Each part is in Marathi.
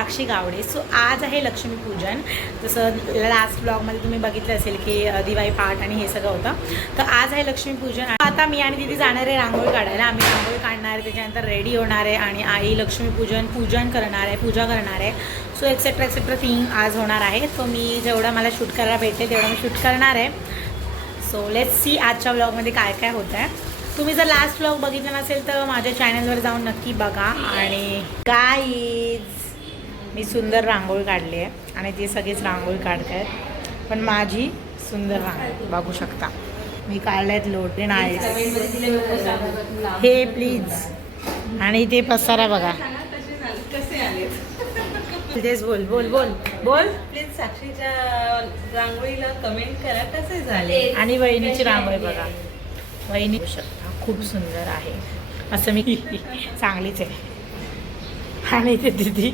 साक्षी गावडे. सो आज आहे लक्ष्मीपूजन. जसं लास्ट ब्लॉगमध्ये तुम्ही बघितलं असेल की दिवाळी पाठ आणि हे सगळं होतं. तर आज आहे लक्ष्मीपूजन. आता मी आणि दीदी जाणार आहे रांगोळी काढायला. आम्ही रांगोळी काढणार आहे, त्याच्यानंतर रेडी होणार आहे आणि आई पूजन करणार आहे, पूजा करणार आहे. सो एक्सेट्रा थिंग आज होणार आहे. सो मी जेवढं मला शूट करायला भेटेल तेवढं मी शूट करणार आहे. सो लेट्स सी आजच्या ब्लॉगमध्ये काय काय होतं आहे. तुम्ही जर लास्ट ब्लॉग बघितला नसेल तर माझ्या चॅनलवर जाऊन नक्की बघा. आणि गाईज मी सुंदर रांगोळी काढली आहे आणि ती सगळीच रांगोळी काढत आहेत, पण माझी सुंदर रांगोळी बघू शकता. मी काढले आहेत लोटे नाही हे प्लीज. आणि ते पसारा बघा. तेच बोल बोल बोल बोल प्लीज साक्षीच्या रांगोळीला कमेंट करा कसे झाले. आणि वहिनीची रांगोळी बघा. वहिनी शकता खूप सुंदर आहे असं मी चांगलीच आहे. आणि ते दीदी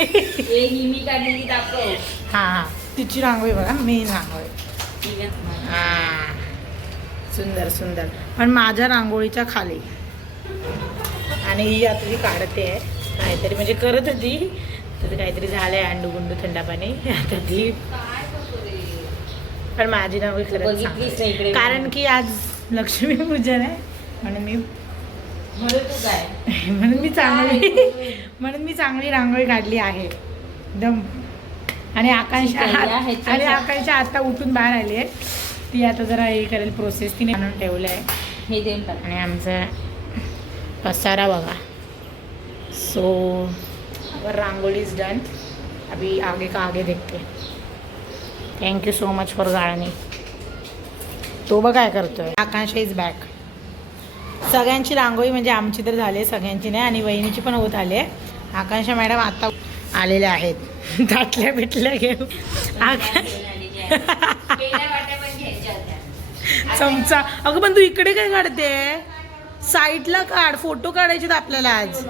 मी काढलेली दाखव. हां तिची रांगोळी बघा, मेन रांगोळी. हां सुंदर सुंदर, पण माझ्या रांगोळीच्या खाली. आणि ही आता ती काढते आहे काहीतरी, म्हणजे करत होती तर काहीतरी झालं आहे अंडू गुंडू थंडा पाणी. आता ती पण माझी रांगोळी खरंच, कारण की आज लक्ष्मीपूजन आहे म्हणून मी चांगली रांगोळी काढली आहे एकदम. आणि आकांक्षा आता उठून बाहेर आली आहे. ती आता जरा हे करेल प्रोसेस, तिने आणून ठेवलं आहे हे देऊन टाक. आणि आमचा पसारा बघा. So rangoli is done. अभी आगे का आगे देखते. Thank you so much for gardening. तो बघ काय करतोय. आकांक्षा इज बॅक. सगळ्यांची रांगोळी म्हणजे आमची तर झाली, सगळ्यांची नाही, आणि वहिनीची पण होत आली आहे. आकांक्षा मॅडम आता आलेल्या आहेत दाटल्या बिटल्या घेऊन. चमचा. अगं पण तू इकडे काय काढते, साईडला काढ, फोटो काढायचे आपल्याला आज.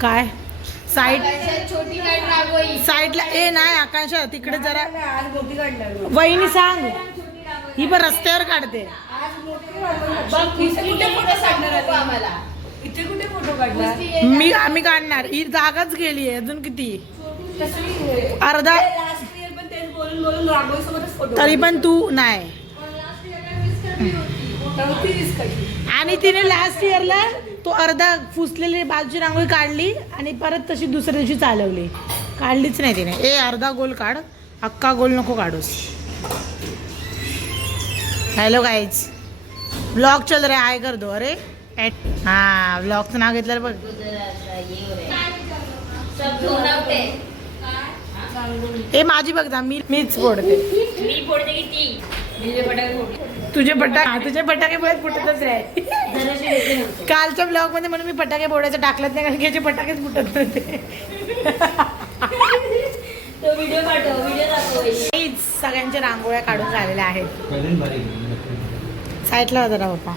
काय साईडला ए नाही आकांक्षा तिकडे जरा. वहिनी सांग, ही पण रस्त्यावर काढते. आम्ही काढणार. ही जागाच गेली आहे अजून किती, अर्धा. तरी पण तू नाही. आणि तिने लास्ट इयरला तो अर्धा फुसलेली बाजूची रांगोळी काढली आणि परत तशी दुसऱ्या दिवशी चालवली. काढलीच नाही तिने. ए अर्धा गोल काढ, अख्खा गोल नको काढूस. हेलो गाइज, ब्लॉग चल रहा है, कर दो. अरे हाँ ब्लॉगचं नाव घेतलं बघ. ए माझी बघ, मीच फोडते. मी फोडते की ती तुझे फटाके बरेच फुटतच राहे. कालच्या ब्लॉग मध्ये म्हणून मी फटाके फोडायचं टाकलंच नाही, कारण की याचे फटाकेच फुटत नव्हते. व्हिडिओ दाखव. सगळ्यांच्या रांगोळ्या काढून झालेल्या आहेत. साईडला होता ना पप्पा.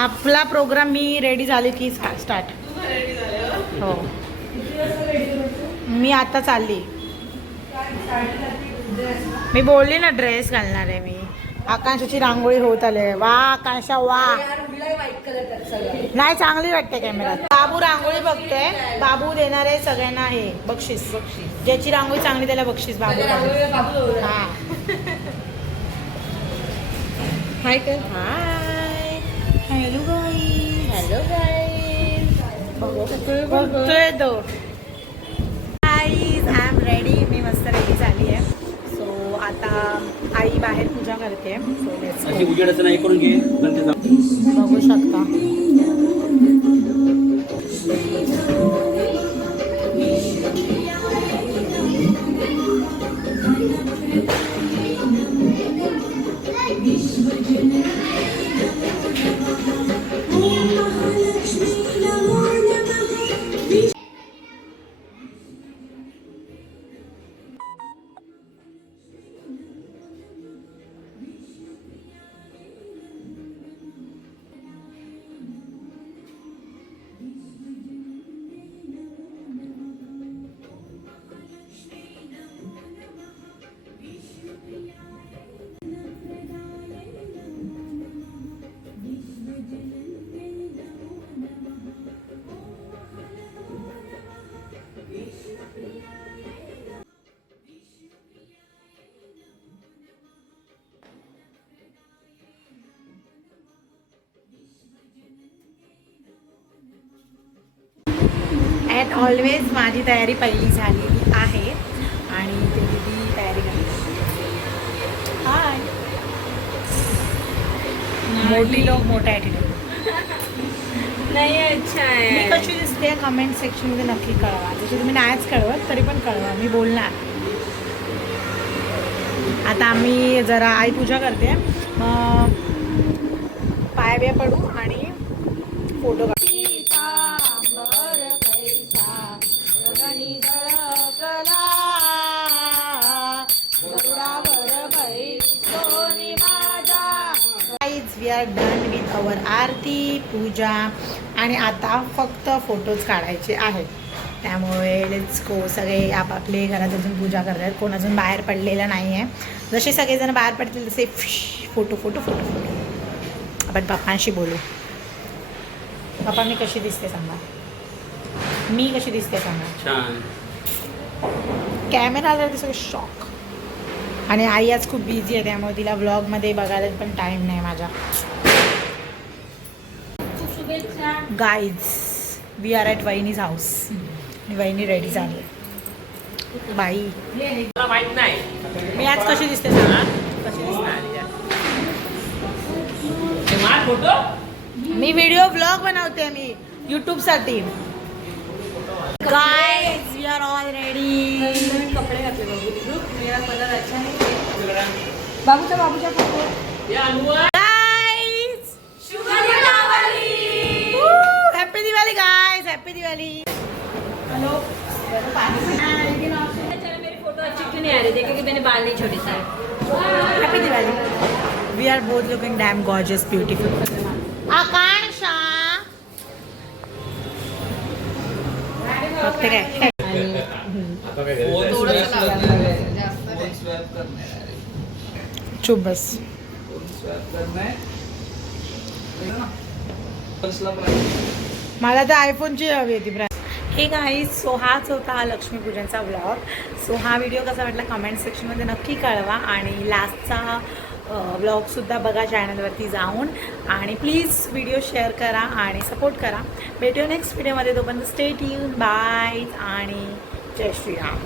आपला प्रोग्राम मी रेडी झाली की स्टार्ट. हो मी आता चालली. मी बोलली ना ड्रेस घालणार आहे मी. आकांक्षाची रांगोळी होत आले. वा आकांक्षा वा. नाही चांगली वाटते कॅमेऱ्यात. बाबू रांगोळी बघतोय. बाबू देणार आहे सगळ्यांना हे बक्षीस. ज्याची रांगोळी चांगली त्याला बक्षीस. बाबू हा हाय कर. Hi hello guys. Hello guys. बघतोय तो. Guys I am ready. मी मस्त रेडी झाली आहे. सो आता आई बाहेर पूजा करते. बघू शकता. ऑलवेज माझी तयारी पहिली झालेली आहे आणि ती तयारी करते. हाय मोठी लोक मोठा ॲटिट्यूड. नाही अच्छा मी आहे. कशी दिसते कमेंट सेक्शनमध्ये नक्की कळवा. जशी तुम्ही नाहीच कळवत तरी पण कळवा, मी बोलणार. आता आम्ही जरा आई पूजा करते, मग पाया बिया पडू आणि फोटो काढू. We are done with our aarti puja आणि आता फक्त फोटोज काढायचे आहेत. त्यामुळे लेट्स गो. सगळे आपापले घरात अजून पूजा करतात, कोण अजून बाहेर पडलेलं नाही आहे. जसे सगळेजण बाहेर पडतील तसे फोटो फोटो फोटो फोटो. आपण पप्पांशी बोलू. पप्पा मी कशी दिसते सांगा, मी कशी दिसते सांगा. छान. कॅमेराला दिसतो शॉक. आणि आई आज खूप बिझी आहे त्यामुळे तिला व्लॉगमध्ये बघायला पण टाईम नाही माझा. शुभेच्छा. गाईज वी आर ॲट वहिनीज हाऊस. वहिनी रेडी झाली. बाई मला माहित नाही. मी आज कशी दिसते सांगा, कशी दिसते. मार फोटो. मी व्हिडिओ ब्लॉग बनवते मी यूट्यूबसाठी. Guys we are all ready. कपडे घातले बाबू. मेरा कलर अच्छा है. बाबूचा फोटो. गाईज शुभ Deepavali. Happy Diwali guys, happy Diwali. Hello मेरी फोटो अच्छी क्यों नहीं आ रही? देखो कि मैंने बाल नहीं छोटे से. Happy Diwali. We are both looking damn gorgeous beautiful. Akanksha फक्त काय चुप बस. मला तर आयफोनची हवी होती प्राईस. हे गाईज, सो हाच होता लक्ष्मीपूजनचा व्लॉग. सो हा व्हिडिओ कसा वाटला कमेंट सेक्शनमध्ये नक्की कळवा आणि लास्टचा व्लॉगसुद्धा बघा चॅनलवरती जाऊन. आणि प्लीज व्हिडिओ शेअर करा आणि सपोर्ट करा. भेटूया नेक्स्ट व्हिडिओमध्ये. तोपर्यंत स्टे ट्यून. बाय आणि जय श्रीराम.